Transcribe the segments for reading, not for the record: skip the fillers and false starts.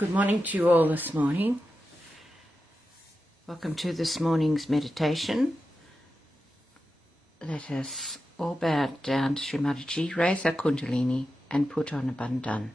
Good morning to you all this morning. Welcome to this morning's meditation. Let us all bow down to Shri Mataji, raise our kundalini and put on a bandhan.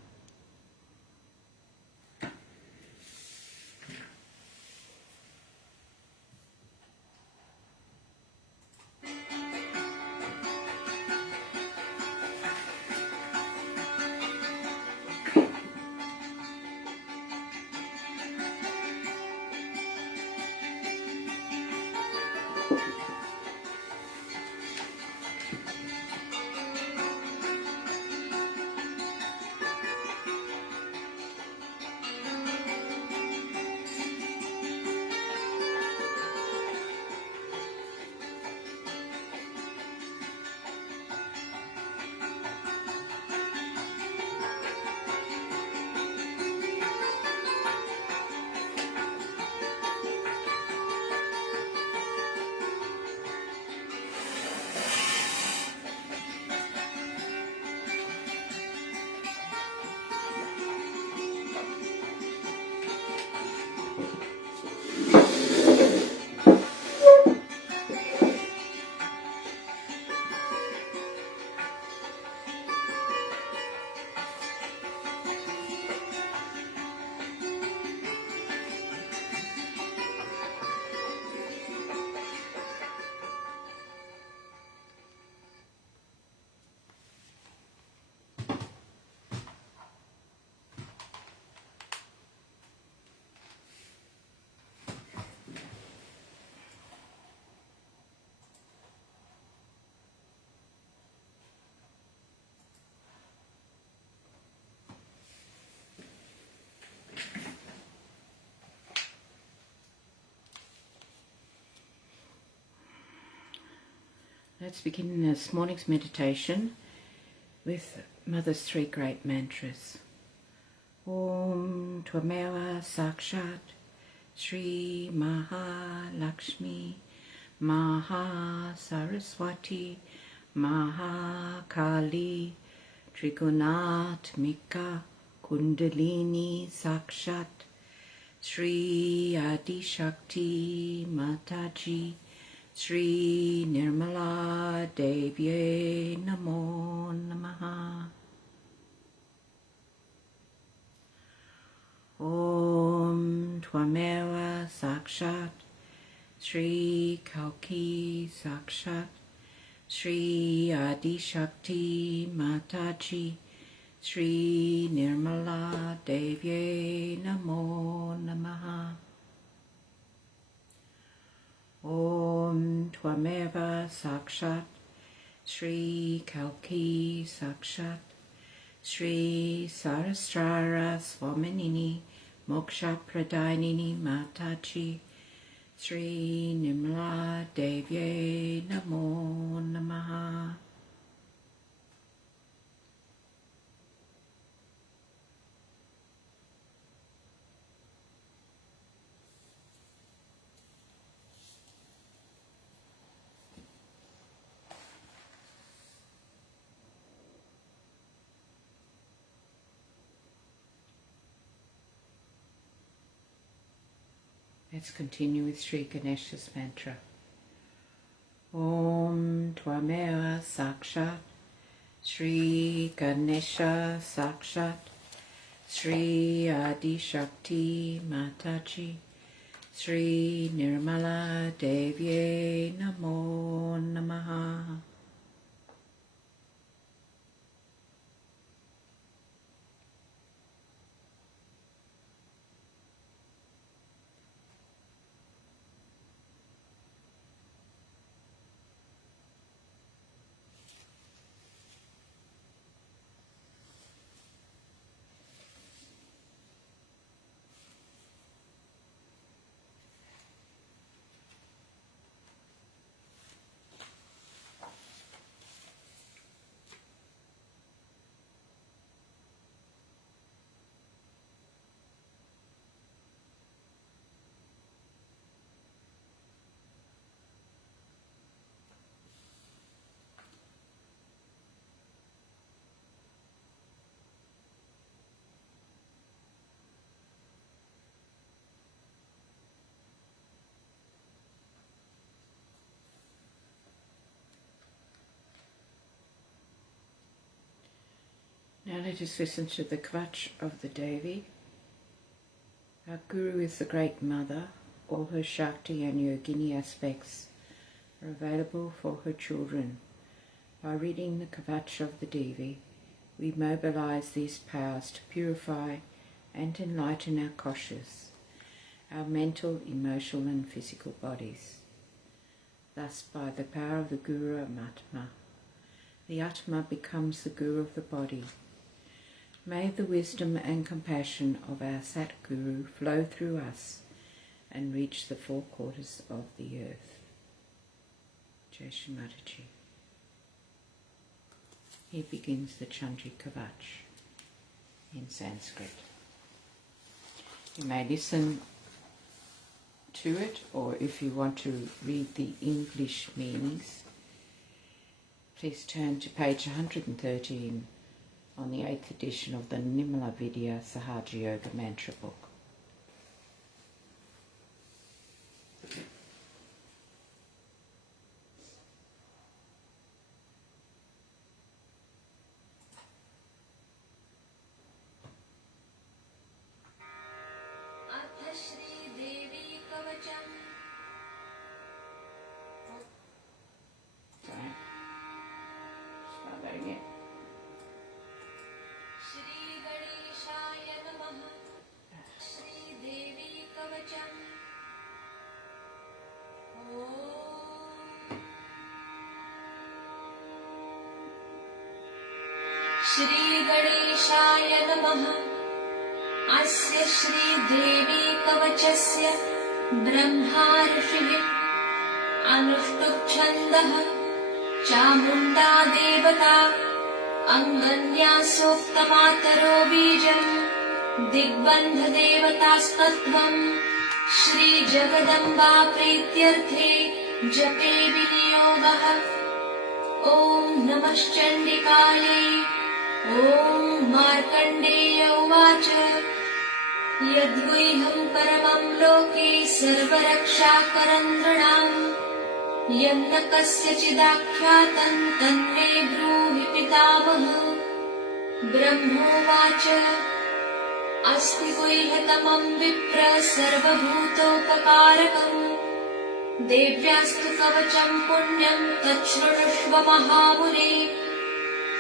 Let's begin this morning's meditation with Mother's three great mantras. Om Tvameva Sakshat Shri Mahalakshmi Maha Saraswati Maha Kali Trigunatmika Kundalini Sakshat Shri Adi Shakti Mataji Shri Nirmala Devye Namo Namaha. Om Tvameva Sakshat Shri Kalki Sakshat Shri Adi Shakti Mataji Shri Nirmala Devye Namo Namaha. Om Tvameva Sakshat Shri Kalki Sakshat Shri Sarasrara Swaminini Moksha Pradainini Mataji Shri Nirmala Devye Namo Namaha. Let's continue with Sri Ganesha's mantra. Om Tvameva Sakshat Shri Ganesha Sakshat Shri Adi Shakti Mataji Shri Nirmala Devye Namo Namaha. let us listen to the Kvatch of the Devi. Our Guru is the Great Mother. All her Shakti and Yogini aspects are available for her children. By reading the Kvatch of the Devi, we mobilize these powers to purify and enlighten our koshas, our mental, emotional and physical bodies. Thus, by the power of the Guru Atma, the Atma becomes the Guru of the body. May the wisdom and compassion of our Sat Guru flow through us and reach the four quarters of the earth. Jai Shri Mataji. Here begins the Chandri Kvatch in Sanskrit. You may listen to it, or if you want to read the English meanings, please turn to page 113 on the 8th edition of the Nimala Vidya Sahaja Yoga Mantra book. Shri Devi Kavacham. Sorry. Start that again. Shri Ganeshaya Namaha. Shri Devi Kavacham. Om. Shri Ganeshaya Namaha. Asya Shri Devi Kavachasya Brahma Rishihi Anushtuk Chandaha Chamunda Devata Anganya Soktamataro Bijam Digbandha Devatastatvam Shri Jagadamba Prityarthe Jape Vinyogaha Om Namaschandikayai Om Markandeya Uvacha Yadguiham Paramam Loke Sarvarakshakarandranam Yamna Kasyachidakhyatan Tanme Bruhi Pitamaha Brahmovacha Asti Guihyatamam Vipra Sarvabhutopakarakam Devyastu Kavacham Punyam Tachrunushva Mahamune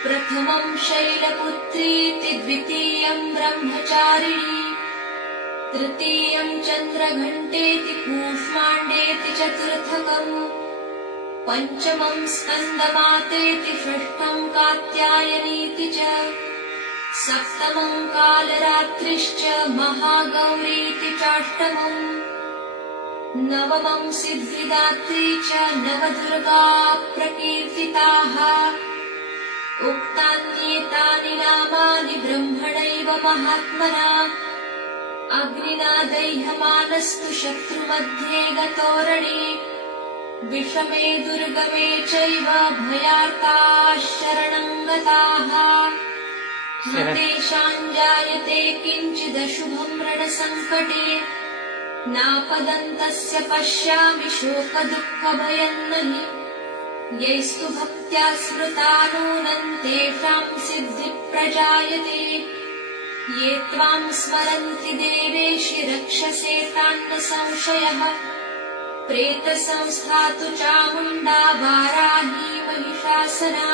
Prathamam Shailaputri Dvitiyam Brahmachariणी Tritiyam Chandraghanteti Pushmandeti Chaturthakam Panchamam Skandamateti Shashtam Katyayaniti Cha Saptamam Kalaratrishcha Mahagauriti Chashtamam Navamam Siddhidatri Cha Navadurga Prakirtitaha Uktanyetani Namani Brahmanaiva Mahatmana Agnina Daihamaanastu Shatru Madhye Gatorani Vishame Durgame Chaiva Bhayarta Sharanam Gataha Nateshanjayate Kinchidashubham Rana Sankate Napadantasya Pashyami Shoka Dukkha Bhayannahi Yaistu Bhaktya Smrutanunam Tesham Siddhi Prajayate Ye Tvam Smaranti Deveshi Rakshase Tanna Samshayah Preta Samsthatu Chamunda Varahi Mahishasana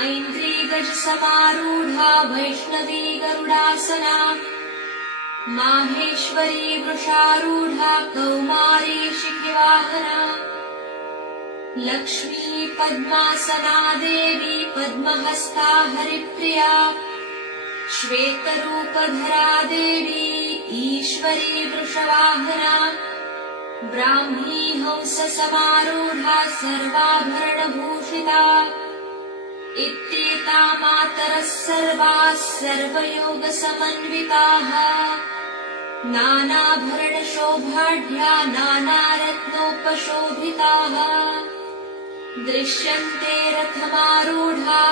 Aindri Gaj Samarudha Vaishnavi Garudasana Maheshwari Vrusharudha Kaumari Shikivahana Lakshmi Padmasana Devi Padmahasta Haripriya Shvetarupadhara Devi Ishwari Vrushavahana Brahmi Hamsa Samarudha Sarvabharana Bhushita Itteta Mataras Sarvas Sarvayoga Samanvitaha Nana Bharana Shobhadhya Nana Ratnopashobhitaha Drishyante Rathamarudha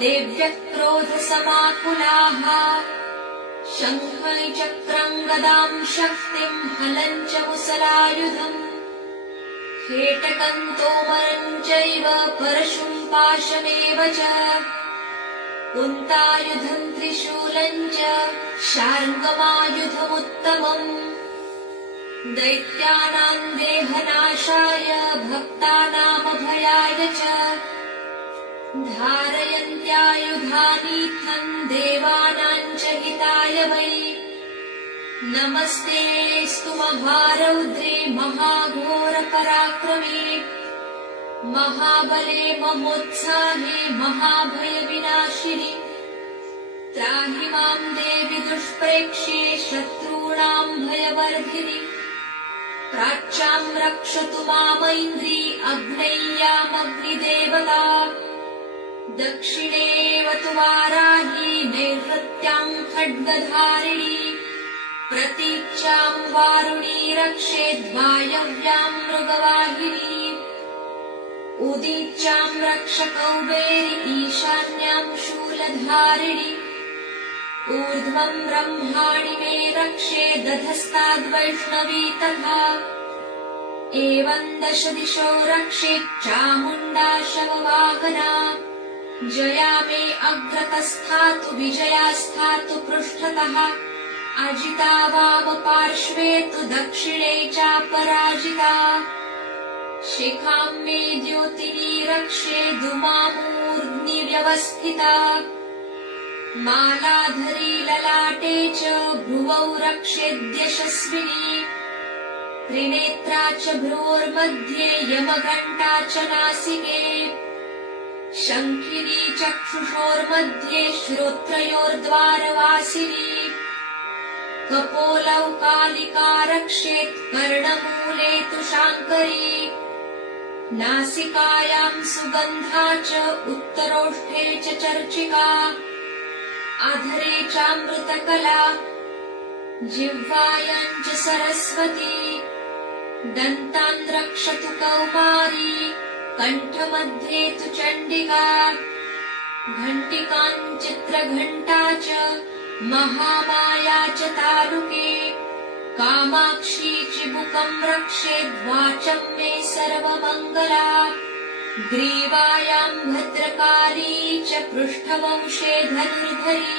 Devyakrodha Samakulaha Shankhai Chakram Gadam Shaktim Halancha Musalayudham Khetakanto Maranchaiva Parashum Pashameva Cha कुन्तायुधं त्रिशूलं च शार्ङ्गमायुधमुत्तमम् दैत्यानां देहनाशाय भक्तानामभयाय च धारयन्त्यायुधानीथं देवानां च हिताय वै नमस्तेऽस्तु महारौद्रे महाघोरपराक्रमे महाबले महोत्साहे महाभयविनाशिनि त्राहि मां देवि दुष्प्रेक्ष्ये शत्रूणां भयवर्धिनि प्राच्यां रक्षतु मामैन्द्री अग्नेयामग्निदेवता दक्षिणेव तु वाराही नैऋत्यां खड्गधारिणी प्रतीच्यां वारुणी रक्षेद्वायव्यां मृगवाहिनी उदीच्यां रक्ष कौबेरी ईशान्यां शूलधारिणी ऊर्ध्वं ब्रह्माणि मे रक्षे दधस्ताद्वैष्णवी तथा एवं दश दिशो रक्षे चामुण्डा शववाहना जया मे अग्रतस्थातु विजया स्थातु पृष्ठतः अजिता वामपार्श्वे तु दक्षिणे चापराजिता शिखां मे द्योतिनी रक्षे धूमामूर्ध्नि व्यवस्थिता मालाधरी ललाटे च भ्रुवौ रक्षेद्यशस्विनी त्रिनेत्रा च भ्रोर्मध्ये यमघण्टा च नासिके शङ्खिनी चक्षुषोर्मध्ये श्रोत्रयोर्द्वारवासिनी कपोलौ कालिका रक्षेत् कर्णमूले तु शाङ्करी नासिकायां सुगन्धा च उत्तरोष्ठे च चर्चिका अधरे चामृतकला जिह्वायां च सरस्वती दन्तान् रक्षतु कौमारी कण्ठमध्ये तु चण्डिका घण्टिकां चित्रघण्टा च महामाया च तालुके कामाक्षी चिबुकं रक्षेद्वाचं मे सर्वमङ्गला ग्रीवायां भद्रकाली च पृष्ठवंशे धनुर्धरी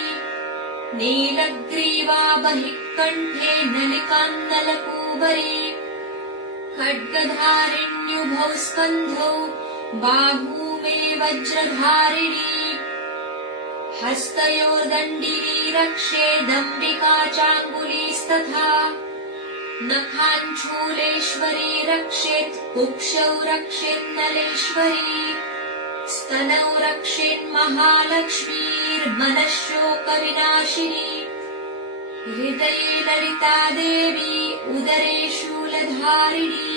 नीलग्रीवा बहिः कण्ठे नलिकान्नलकूबरी खड्गधारिण्युभौ स्कन्धौ बाहू मे वज्रधारिणी हस्तयोर्दण्डिनी रक्षे दम्बिका चाङ्गुलीस्तथा नखाञ्चूलेश्वरी रक्षेत् कुक्षौ रक्षेन्नलेश्वरी स्तनौ रक्षेन्महालक्ष्मीर्मनःशोकविनाशिनी हृदये ललिता देवी उदरे शूलधारिणी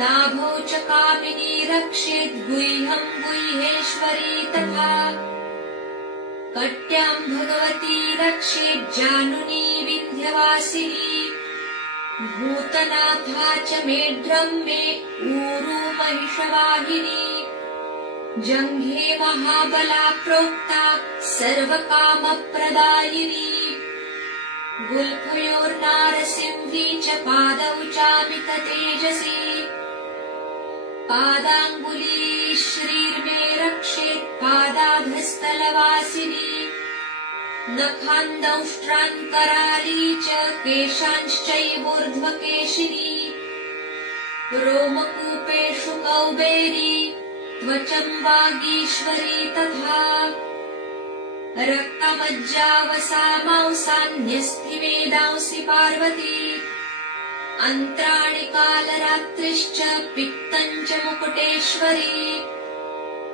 नाभौ च कामिनी रक्षेद्गुह्यं गुह्येश्वरी तथा कट्यां भगवती रक्षेज्जानुनी विन्ध्यवासिनी भूतनाथा च मेढ्रं मे ऊरू महिषवाहिनी जङ्घे महाबला प्रोक्ता सर्वकामप्रदायिनी गुल्फयोर्नारसिंही च पादौ चामिततेजसी पादाङ्गुली श्रीर्मे रक्षेत् पादाभस्तलवासिनी नखान्दौष्ट्रान्कराली च केशांश्चैवोर्ध्वकेशिनी रोमकूपेषु कौबेरी त्वचं वागीश्वरी तथा रक्तमज्जावसामांसान्यस्थिवेदांसि पार्वती अन्त्राणि कालरात्रिश्च पित्तं च मुकुटेश्वरी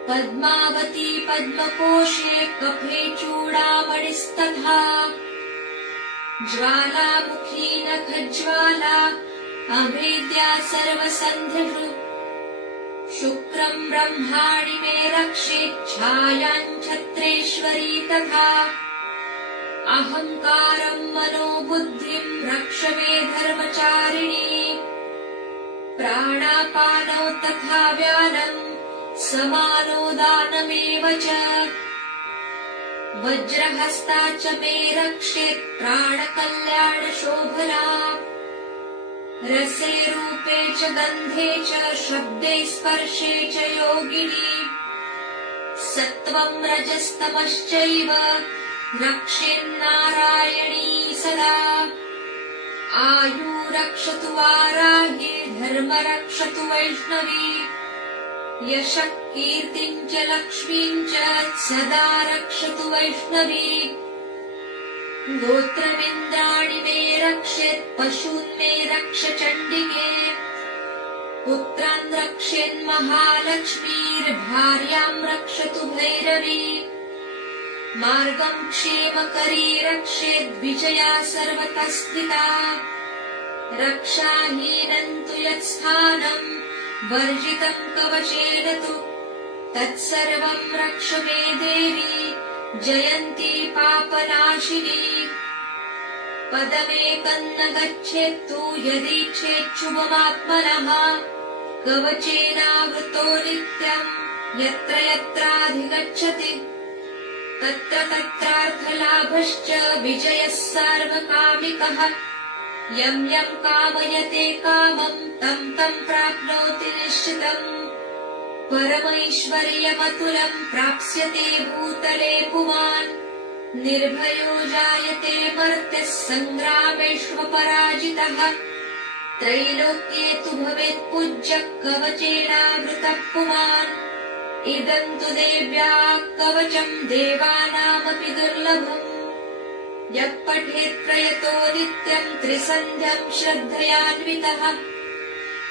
पद्मावती पद्मकोशे कफे चूडामणिस्तथा ज्वालामुखी नखज्वाला अभेद्या सर्वसन्धिषु शुक्रं ब्रह्माणि मे रक्षेच्छायां छत्रेश्वरी तथा अहङ्कारं मनोबुद्धिं रक्ष मे धर्मचारिणी प्राणापानौ तथा व्यानं समानो दानमेव च वज्रहस्ता च मे रक्षेत् प्राणकल्याणशोभना रसे रूपे च गन्धे च शब्दे स्पर्शे च योगिनी सत्त्वं रजस्तमश्चैव रक्षेन्नारायणी सदा। आयु रक्षतु वाराही धर्म रक्षतु वैष्णवी। यशः कीर्तिं च लक्ष्मीं च सदा रक्षतु वैष्णवी। गोत्रमिन्द्राणि मे रक्षेत् पशून् मे रक्ष चण्डिके। पुत्रान् रक्षेन्महालक्ष्मीर्भार्यां रक्षतु भैरवी। मार्गं क्षेमकरी रक्षेद्विजया सर्वतः स्थिता। रक्षाहीनं तु यत्स्थानं वर्जितं कवचेन तु तत्सर्वं रक्ष मे देवी जयन्ती पापनाशिनी। पदमेकं न गच्छेत्तु यदीच्छेच्छुभमात्मनः कवचेनावृतो नित्यं यत्र यत्राधिगच्छति तत्र तत्रार्थलाभश्च विजयः सार्वकामिकः। यं यं कामयते कामं तं तं प्राप्नोति निश्चितम्। परमैश्वर्यमतुलं प्राप्स्यते भूतले पुमान्। निर्भयो जायते मर्त्यः सङ्ग्रामेष्वपराजितः। त्रैलोक्ये तु भवेत् पूज्यः कवचेनावृतः पुमान्। इदं तु देव्याः कवचं देवानामपि दुर्लभम्। यः पठेत् प्रयतो नित्यं त्रिसन्ध्यं श्रद्धयान्वितः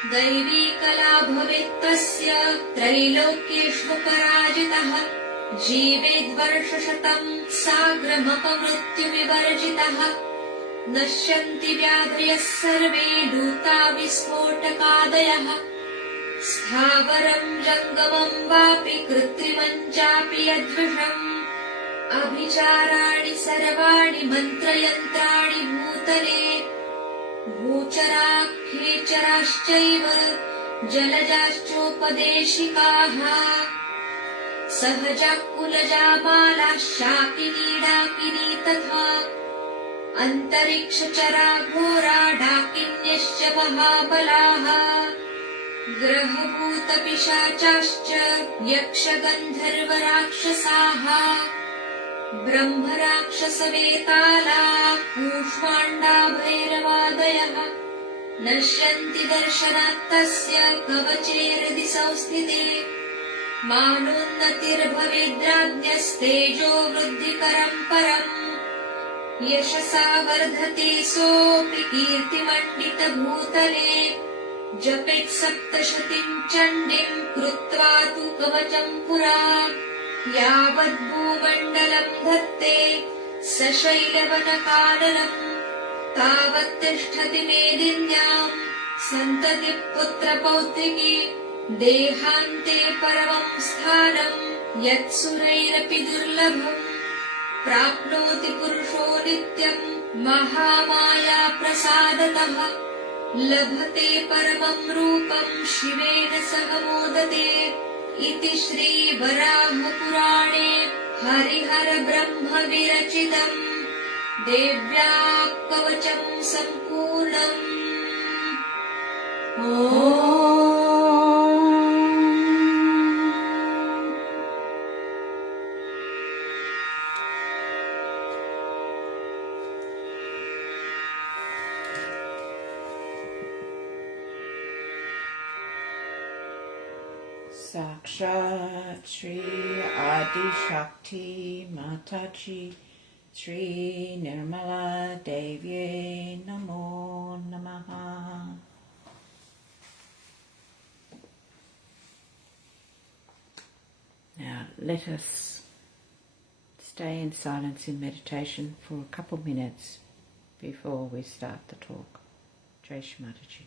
दैवी कला भवेत् तस्य त्रैलोक्येष्वपराजितः। जीवेद्वर्षशतं साग्रमपमृत्युविवर्जितः। नश्यन्ति व्याधयः सर्वे दूता विस्फोटकादयः। स्थावरं जङ्गमं वापि कृत्रिमं चापि यद्विषम्। अभिचाराणि सर्वाणि मन्त्रयन्त्राणि भूतले। भूचराः खेचराश्चैव जलजाश्चोपदेशिकाः। सहजा कुलजा माला शाकिनी डाकिनी तथा। अन्तरिक्षचरा घोरा डाकिन्यश्च महाबलाः। ग्रहभूतपिशाचाश्च यक्षगन्धर्वराक्षसाः। ब्रह्मराक्षसवेताला कूष्माण्डा भैरवादयः। नश्यन्ति दर्शनात् तस्य कवचे हृदि संस्थिते। मानोन्नतिर्भवेद्राज्ञस्तेजो वृद्धिकरं परम्। यशसा वर्धते सोऽपि कीर्तिमण्डितभूतले। जपेत् सप्तशतीं चण्डीं कृत्वा तु कवचं पुरा। यावद्भूमण्डलं धत्ते सशैलवनकाननम् तावत् तिष्ठति मेदिन्यां सन्ततिः पुत्रपौत्रिकी। देहान्ते परमं स्थानं यत्सुरैरपि दुर्लभम्। प्राप्नोति पुरुषो नित्यं महामाया प्रसादतः। लभते परमं रूपं शिवेन सह मोदते। इति श्रीवराहपुराणे हरिहरब्रह्मविरचितम् देव्याः कवचं सम्पूर्णम्। ॐ Sakshat Shri Adi Shakti Mataji Shri Nirmala Devi Namo Namaha. Now let us stay in silence in meditation for a couple minutes before we start the talk. Jai Shri Mataji.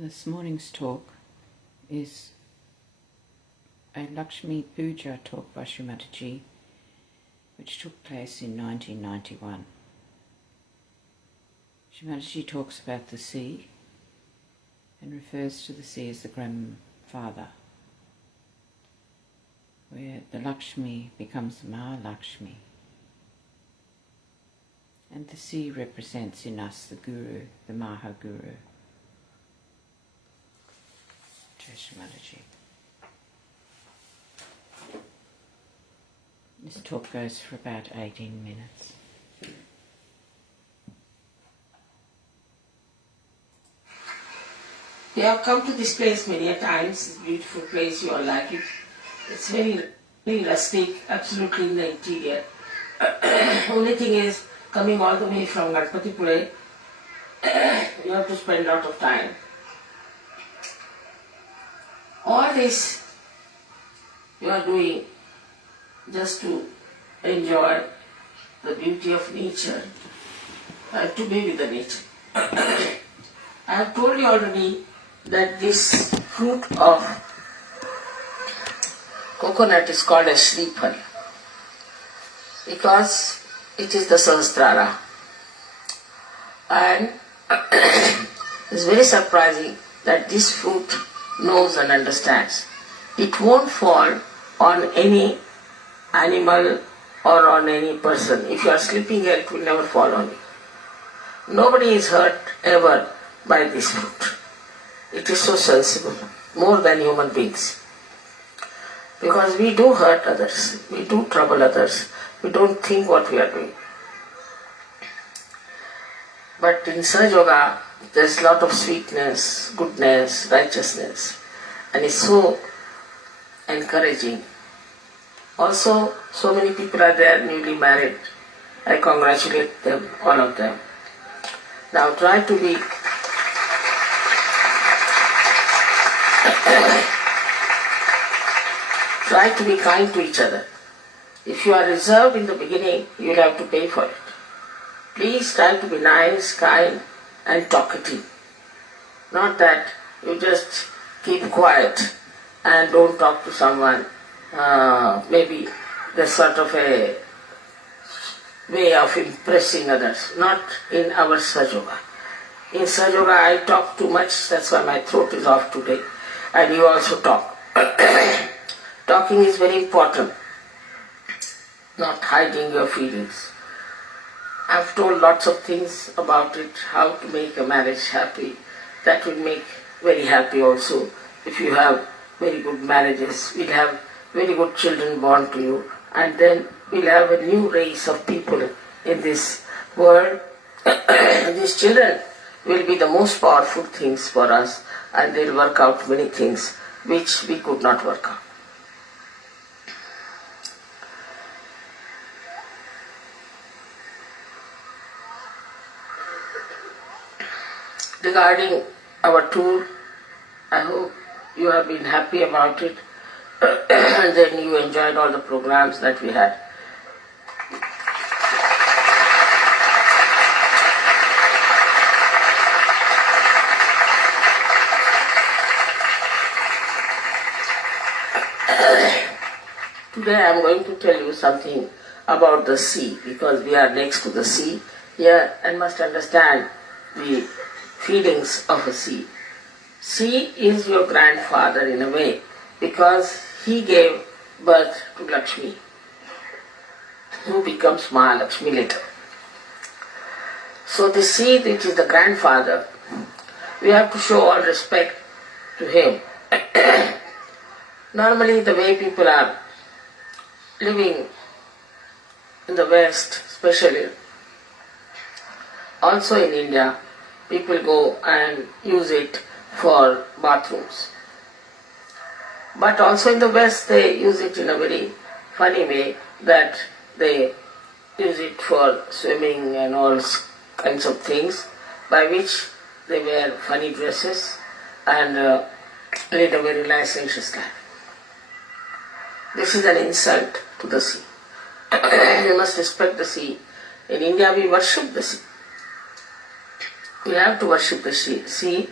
This morning's talk is a Lakshmi Puja talk by Shri Mataji, which took place in 1991. Shri Mataji talks about the sea and refers to the sea as the grandfather, where the Lakshmi becomes the Mahalakshmi, and the sea represents in us the Guru, the Mahaguru. Jai Shri Mataji. This talk goes for about 18 minutes. You have come to this place many a times. It's a beautiful place, you all like it. It's very, very rustic, absolutely in the interior. Only thing is, coming all the way from Ganpatipure, you have to spend a lot of time. All this you are doing just to enjoy the beauty of nature and to be with the nature. I have told you already that this fruit of coconut is called as Shri Mataji because it is the Sahasrara. And it's very surprising that this fruit knows and understands. It won't fall on any animal or on any person. If you are sleeping here, it will never fall on you. Nobody is hurt ever by this fruit. It is so sensible, more than human beings. Because we do hurt others, we do trouble others, we don't think what we are doing. But in Sahaja Yoga, there's a lot of sweetness, goodness, righteousness, and it's so encouraging. Also, so many people are there newly married. I congratulate them, all of them. Now try to be kind to each other. If you are reserved in the beginning, you will have to pay for it. Please try to be nice, kind and talkative. Not that you just keep quiet and don't talk to someone. Maybe there's sort of a way of impressing others. Not in our Sahaja Yoga. In Sahaja Yoga I talk too much, that's why my throat is off today. And you also talk. Talking is very important. Not hiding your feelings. I've told lots of things about it, how to make a marriage happy. That will make very happy also. If you have very good marriages, we'll have very good children born to you, and then we'll have a new race of people in this world. These children will be the most powerful things for us, and they'll work out many things which we could not work out. Regarding our tour, I hope you have been happy about it and then you enjoyed all the programs that we had. Today I am going to tell you something about the sea because we are next to the sea here and must understand the feelings of a sea. Sea is your grandfather in a way because he gave birth to Lakshmi, who becomes Mahalakshmi later. So the sea, which is the grandfather, we have to show all respect to him. Normally the way people are living in the West, especially, also in India, people go and use it for bathrooms. But also in the West they use it in a very funny way that they use it for swimming and all kinds of things by which they wear funny dresses and lead a very licentious life. This is an insult to the sea. We must respect the sea. In India we worship the sea. We have to worship the sea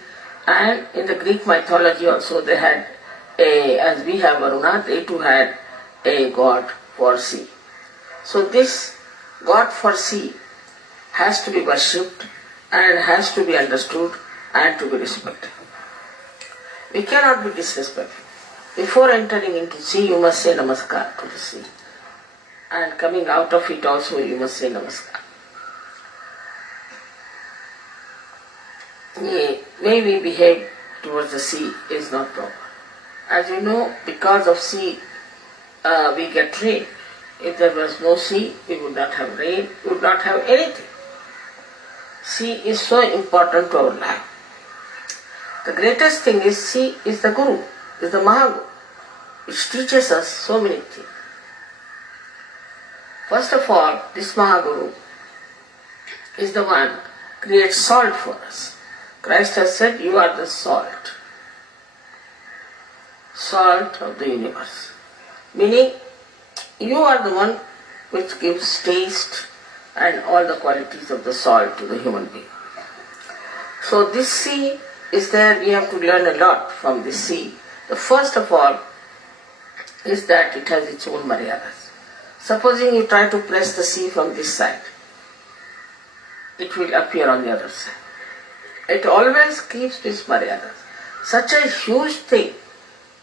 And in the Greek mythology also they had as we have Varuna, they too had a god for sea. So this god for sea has to be worshipped and has to be understood and to be respected. We cannot be disrespectful. Before entering into sea, you must say namaskar to the sea. And coming out of it also, you must say namaskar. The way we behave towards the sea is not proper. As you know, because of sea, we get rain. If there was no sea, we would not have rain, we would not have anything. Sea is so important to our life. The greatest thing is sea is the Guru, is the Mahaguru, which teaches us so many things. First of all, this Mahaguru is the one who creates salt for us. Christ has said, you are the salt. Salt of the universe. Meaning, you are the one which gives taste and all the qualities of the salt to the human being. So this sea is there, we have to learn a lot from this sea. The first of all is that it has its own maryadas. Supposing you try to press the sea from this side, it will appear on the other side. It always keeps its maryadas. Such a huge thing,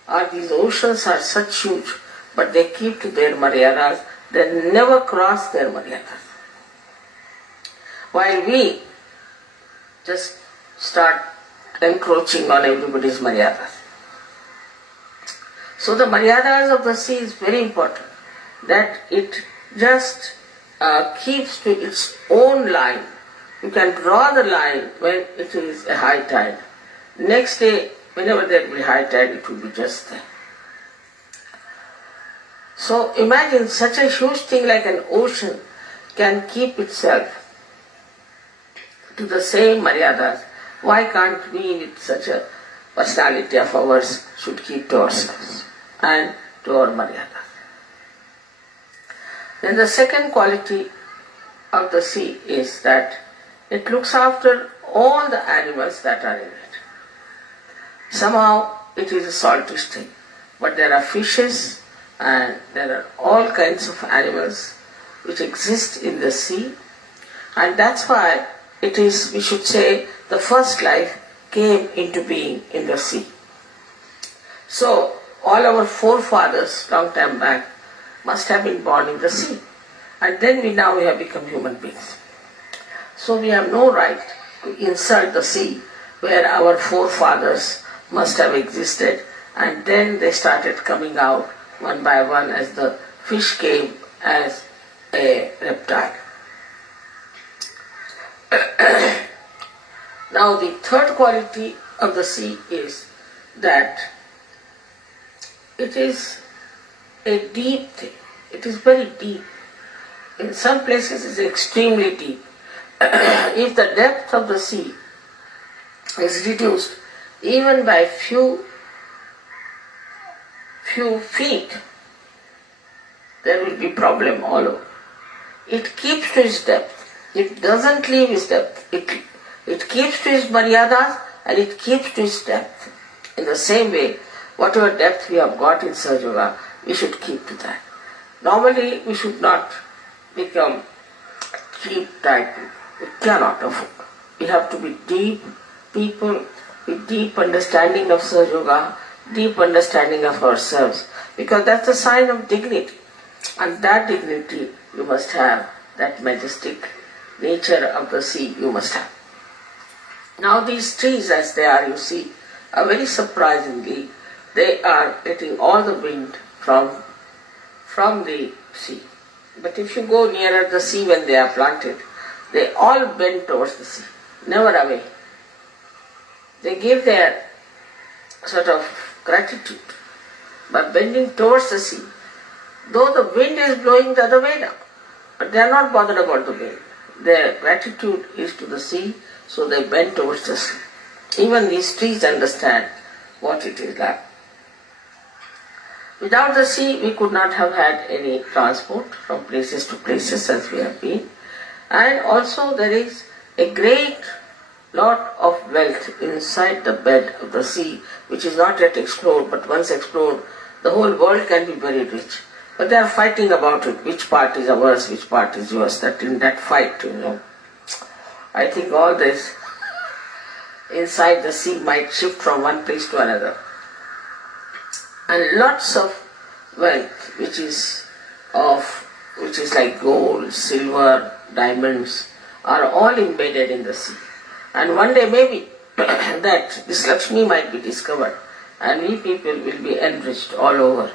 or these oceans are such huge, but they keep to their maryadas, they never cross their maryadas. While we just start encroaching on everybody's maryadas. So the maryadas of the sea is very important, that it just keeps to its own line. You can draw the line when it is a high tide. Next day, whenever there will be high tide, it will be just there. So imagine such a huge thing like an ocean can keep itself to the same maryadas. Why can't we, with such a personality of ours, should keep to ourselves and to our maryadas? Then the second quality of the sea is that it looks after all the animals that are in it. Somehow it is a saltish thing, but there are fishes and there are all kinds of animals which exist in the sea, and that's why it is, we should say, the first life came into being in the sea. So all our forefathers long time back must have been born in the sea, and then we have become human beings. So we have no right to insult the sea where our forefathers must have existed, and then they started coming out one by one as the fish came as a reptile. Now the third quality of the sea is that it is a deep thing. It is very deep. In some places it is extremely deep. If the depth of the sea is reduced even by few feet, there will be problem all over. It keeps to its depth. It doesn't leave its depth. It keeps to its maryadas and it keeps to its depth. In the same way, whatever depth we have got in Sahaja, we should keep to that. Normally, we should not become cheap type people. We cannot afford. We have to be deep people with deep understanding of Sahaja, deep understanding of ourselves, because that's a sign of dignity. And that dignity you must have, that majestic nature of the sea you must have. Now these trees as they are, you see, are very surprisingly, they are getting all the wind from the sea. But if you go nearer the sea when they are planted, they all bend towards the sea, never away. They give their sort of gratitude by bending towards the sea, though the wind is blowing the other way now. But they are not bothered about the wind. Their gratitude is to the sea, so they bend towards the sea. Even these trees understand what it is like. Without the sea, we could not have had any transport from places to places as we have been. And also there is a great lot of wealth inside the bed of the sea, which is not yet explored, but once explored, the whole world can be very rich. But they are fighting about it, which part is ours, which part is yours, that in that fight, I think all this inside the sea might shift from one place to another. And lots of wealth, which is like gold, silver, diamonds, are all embedded in the sea. And one day maybe that this Lakshmi might be discovered and we people will be enriched all over.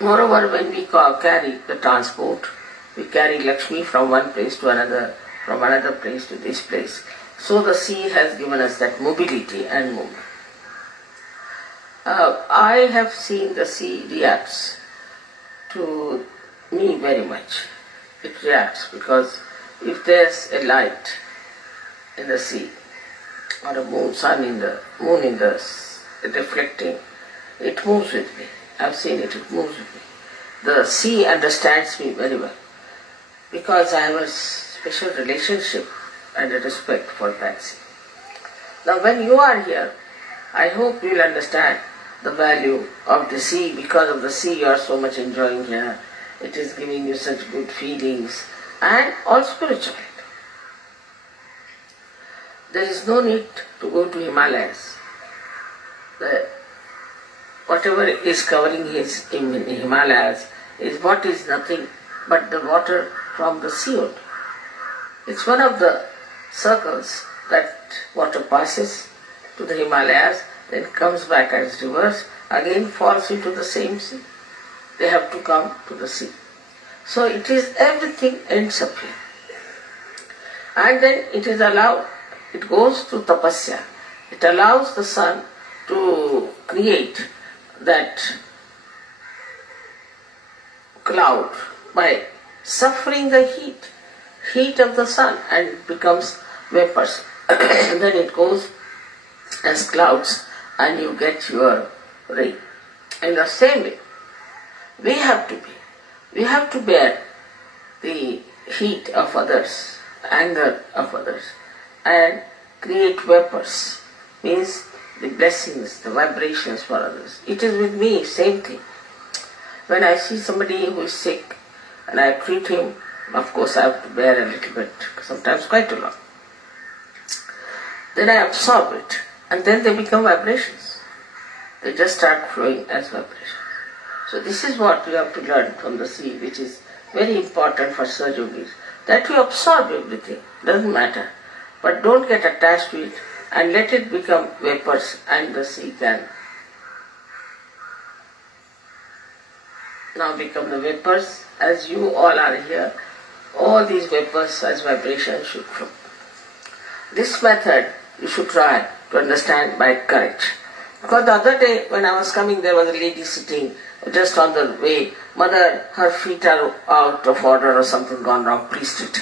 Moreover, when we carry the transport, we carry Lakshmi from one place to another, from another place to this place. So the sea has given us that mobility and movement. I have seen the sea reacts to me very much. It reacts because if there's a light in the sea or a moon in the reflecting, it moves with me. I've seen it, it moves with me. The sea understands me very well because I have a special relationship and a respect for that sea. Now when you are here, I hope you will understand the value of the sea. Because of the sea you are so much enjoying here. It is giving you such good feelings and all spirituality. There is no need to go to Himalayas. Whatever is covering his Himalayas is what is nothing but the water from the sea only. It's one of the circles that water passes to the Himalayas, then comes back as rivers, again falls into the same sea. They have to come to the sea. So it is, everything ends up here. And then it is allowed, it goes to tapasya. It allows the sun to create that cloud by suffering the heat of the sun, and it becomes vapors. And then it goes as clouds and you get your rain. In the same way, we have to bear the heat of others, anger of others, and create vapors, means the blessings, the vibrations for others. It is with me, same thing. When I see somebody who is sick and I treat him, of course I have to bear a little bit, sometimes quite a lot. Then I absorb it, and then they become vibrations. They just start flowing as vibrations. So this is what we have to learn from the sea, which is very important for Sahaja Yogis, that we absorb everything, doesn't matter. But don't get attached to it and let it become vapors, and the sea can now become the vapors. As you all are here, all these vapors as vibrations should flow. This method you should try to understand by courage. Because the other day when I was coming, there was a lady sitting just on the way. Mother, her feet are out of order or something gone wrong, please treat.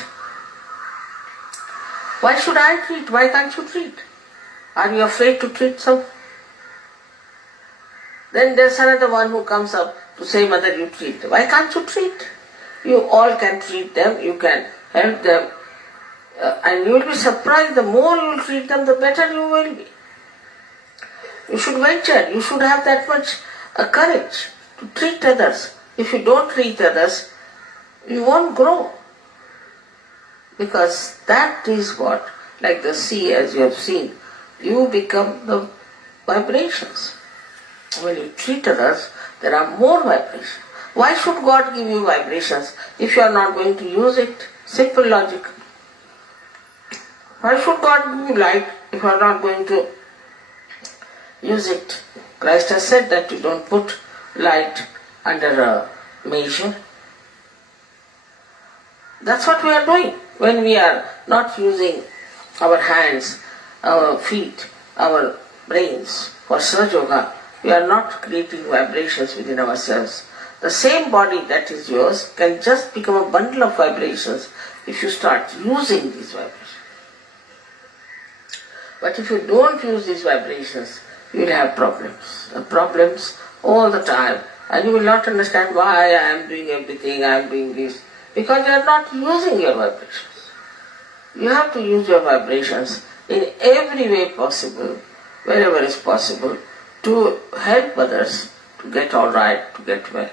Why should I treat? Why can't you treat? Are you afraid to treat some? Then there's another one who comes up to say, Mother, you treat. Why can't you treat? You all can treat them, you can help them, and you will be surprised. The more you will treat them, the better you will be. You should venture, you should have that much courage to treat others. If you don't treat others, you won't grow. Because that is what, like the sea as you have seen, you become the vibrations. When you treat others, there are more vibrations. Why should God give you vibrations if you are not going to use it? Simple logic. Why should God give you light if you are not going to use it? Christ has said that you don't put light under a measure. That's what we are doing when we are not using our hands, our feet, our brains for Sahaja Yoga. We are not creating vibrations within ourselves. The same body that is yours can just become a bundle of vibrations if you start using these vibrations. But if you don't use these vibrations, you will have problems all the time, and you will not understand why I am doing everything, I am doing this, because you are not using your vibrations. You have to use your vibrations in every way possible, wherever is possible, to help others to get all right, to get well.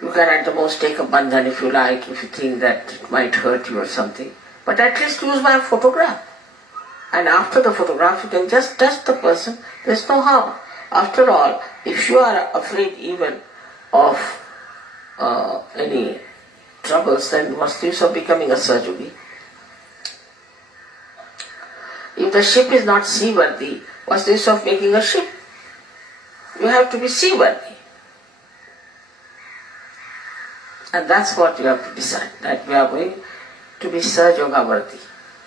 You can at the most take a bandhan if you like, if you think that it might hurt you or something. But at least use my photograph. And after the photograph, you can just touch the person. There's no harm. After all, if you are afraid even of any troubles, then what's the use of becoming a surgery? If the ship is not seaworthy, what's the use of making a ship? You have to be seaworthy. And that's what you have to decide, that we are going to be Sahaja.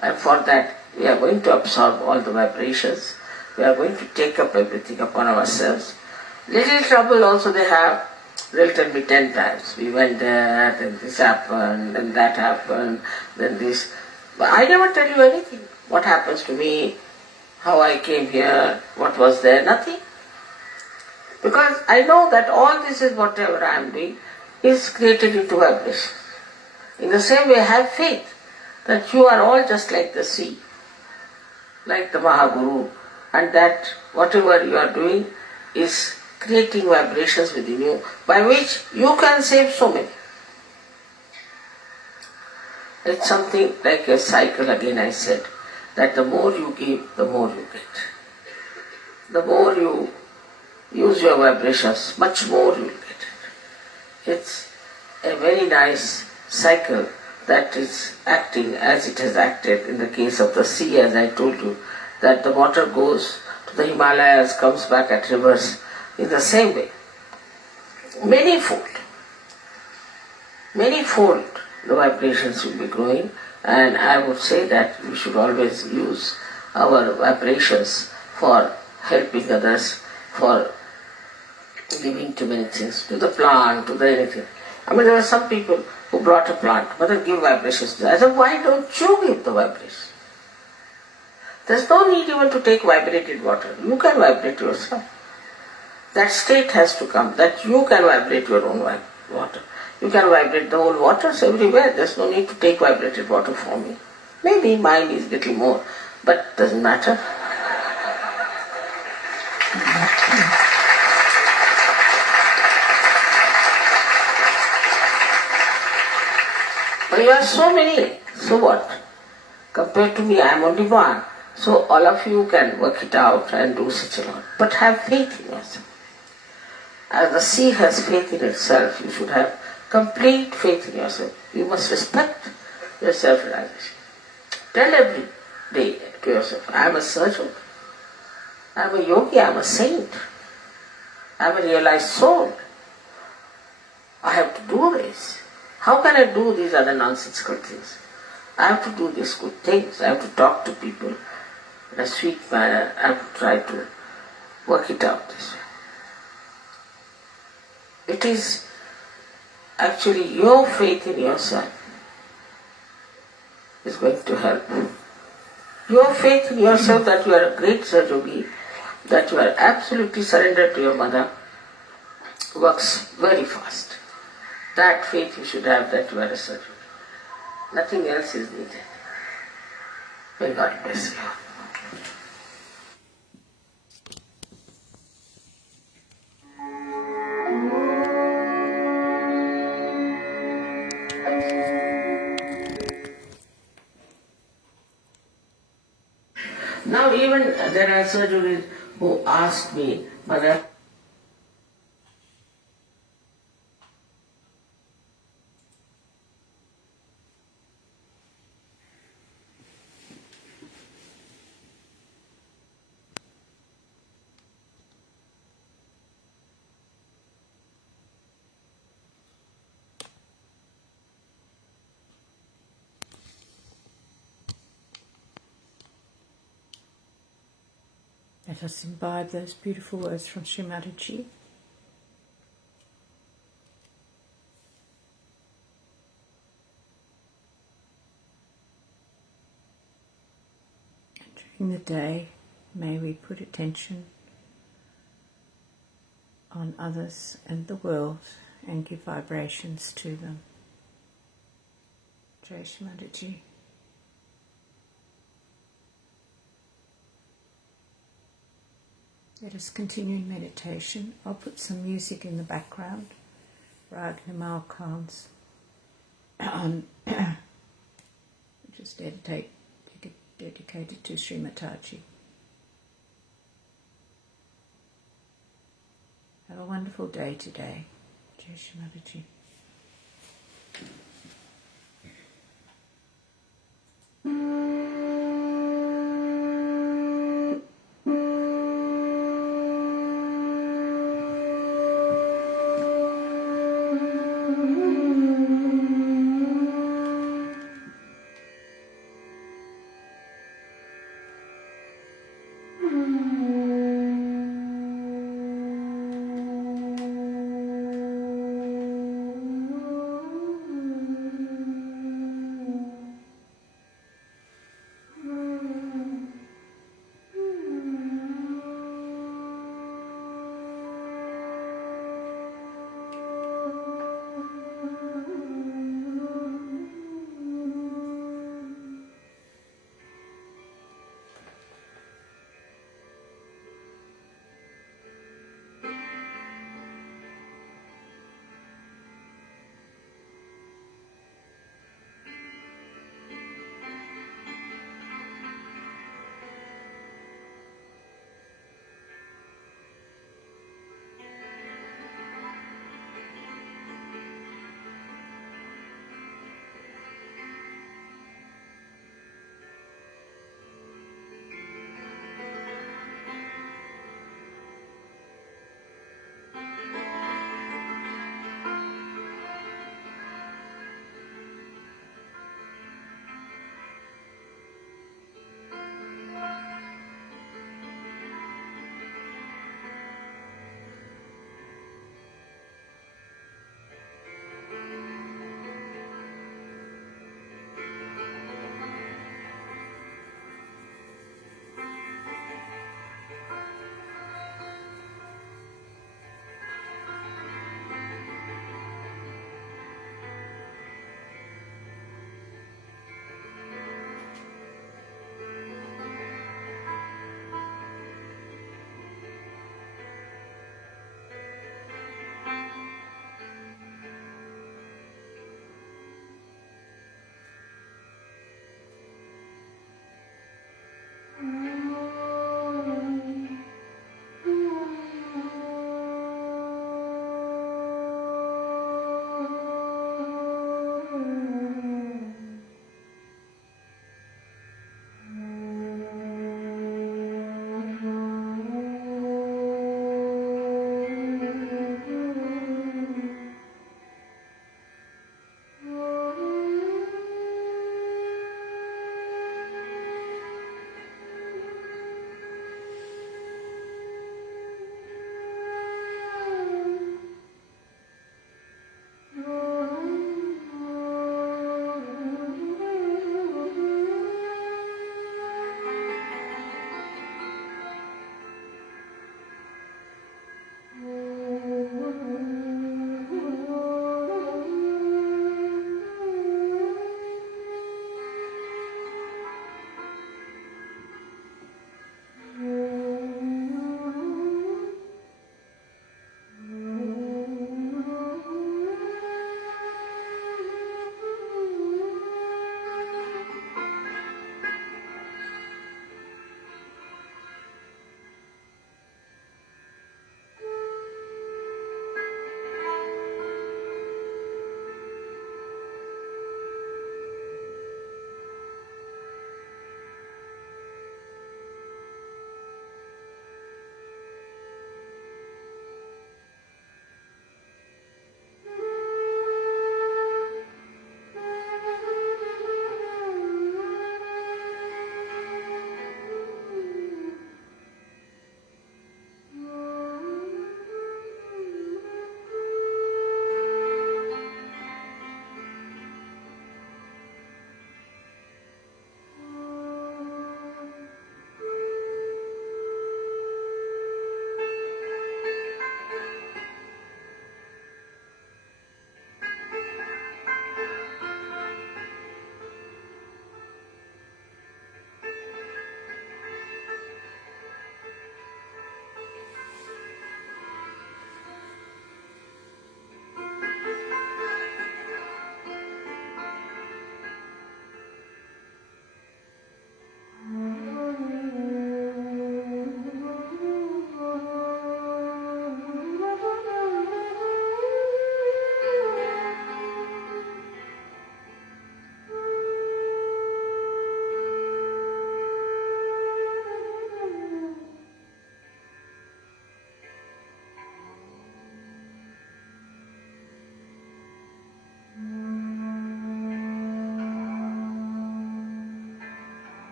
And for that, we are going to absorb all the vibrations. We are going to take up everything upon ourselves. Little trouble also they have. They'll tell me 10 times. We went there, then this happened, then that happened, then this. But I never tell you anything. What happens to me, how I came here, what was there, nothing. Because I know that all this is whatever I am doing is created into vibration. In the same way, have faith that you are all just like the sea, like the Mahaguru, and that whatever you are doing is creating vibrations within you by which you can save so many. It's something like a cycle, again I said, that the more you give, the more you get. The more you use your vibrations, much more you will get. It's a very nice cycle that is acting as it has acted in the case of the sea, as I told you, that the water goes to the Himalayas, comes back at rivers in the same way. Manyfold the vibrations will be growing, and I would say that we should always use our vibrations for helping others, for giving to many things, to the plant, to the anything. I mean, there are some people who brought a plant, but they give vibrations to that. I said, why don't you give the vibration? There's no need even to take vibrated water. You can vibrate yourself. That state has to come, that you can vibrate your own water. You can vibrate the whole waters everywhere. There's no need to take vibrated water from me. Maybe mine is little more, but doesn't matter. But you are so many, so what? Compared to me, I am only one. So all of you can work it out and do such a lot. But have faith in yourself. As the sea has faith in itself, you should have complete faith in yourself. You must respect your self-realization. Tell every day to yourself, I am a surgeon. I am a yogi, I am a saint. I am a realized soul. I have to do this. How can I do these other nonsensical things? I have to do these good things. I have to talk to people in a sweet manner. I have to try to work it out this way. It is actually your faith in yourself is going to help. Your faith in yourself that you are a great Sahaja, that you are absolutely surrendered to your mother, works very fast. That faith you should have that you are a Sahaja. Nothing else is needed. May God bless you. Now even there are surgeries who asked me, Mother, let us imbibe those beautiful words from Shri Mataji. During the day, may we put attention on others and the world and give vibrations to them. Shri Mataji. Let us continue in meditation. I'll put some music in the background. Rag Nimal Khan's which is dedicated to Shri Mataji. Have a wonderful day today. Jai Shri Mataji.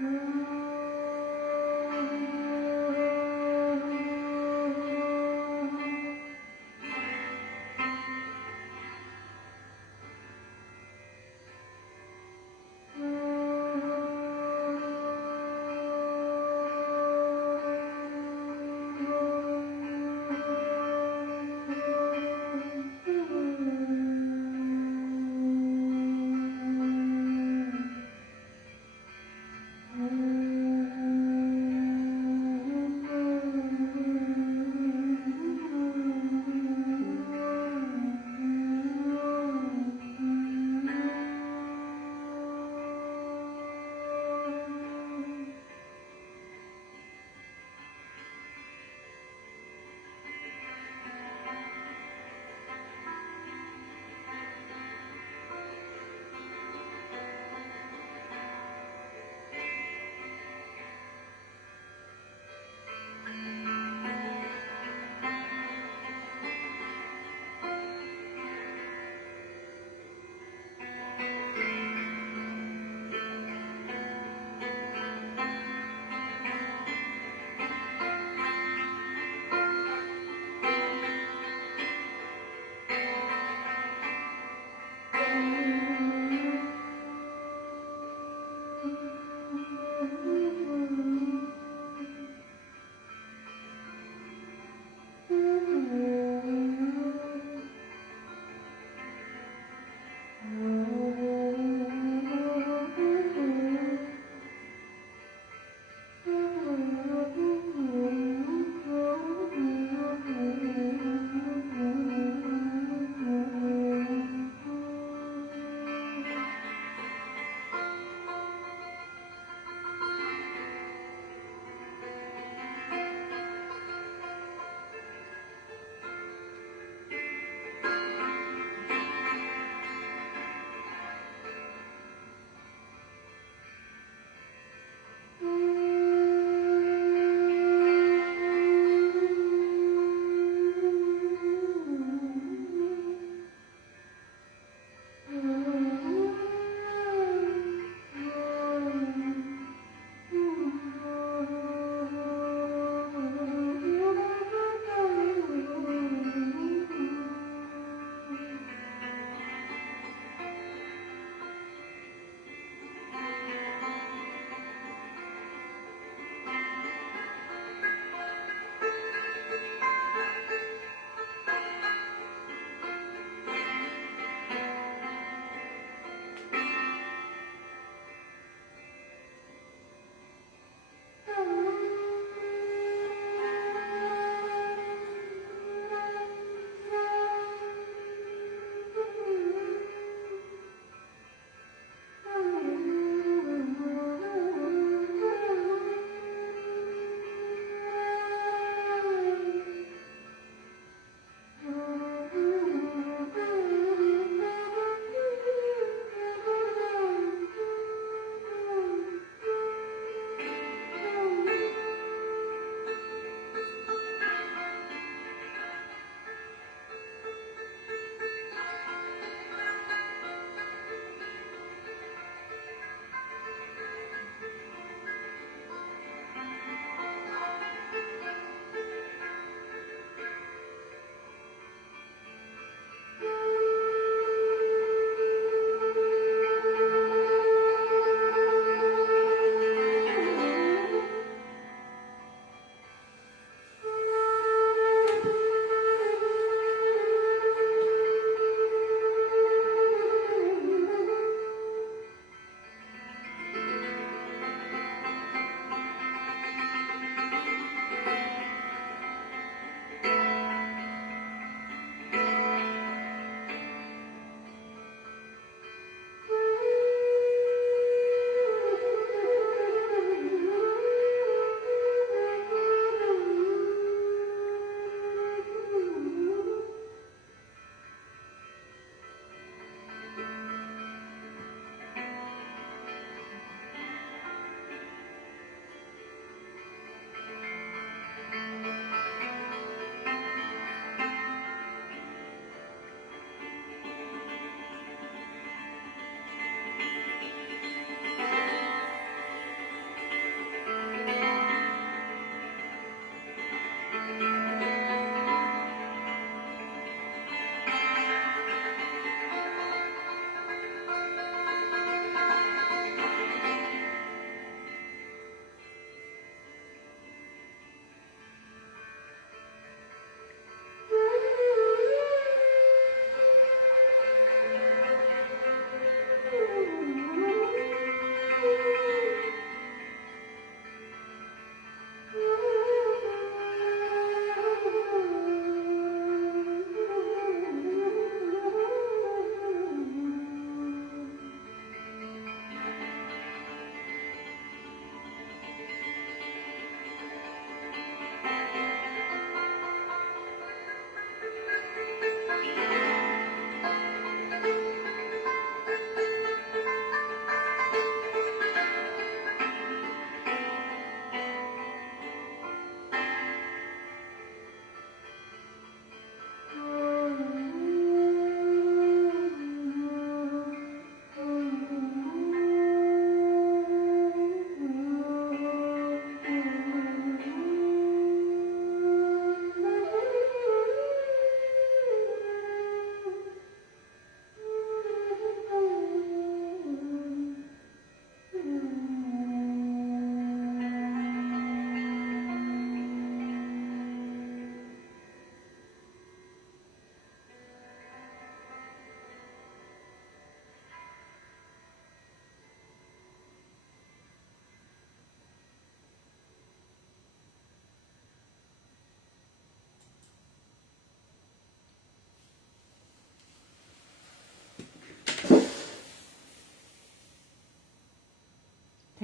Mm-hmm.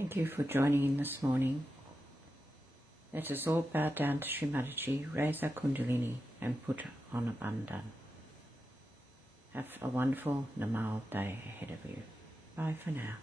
Thank you for joining in this morning. Let us all bow down to Shri Mataji, raise our Kundalini and put on a bandhan. Have a wonderful Namal day ahead of you. Bye for now.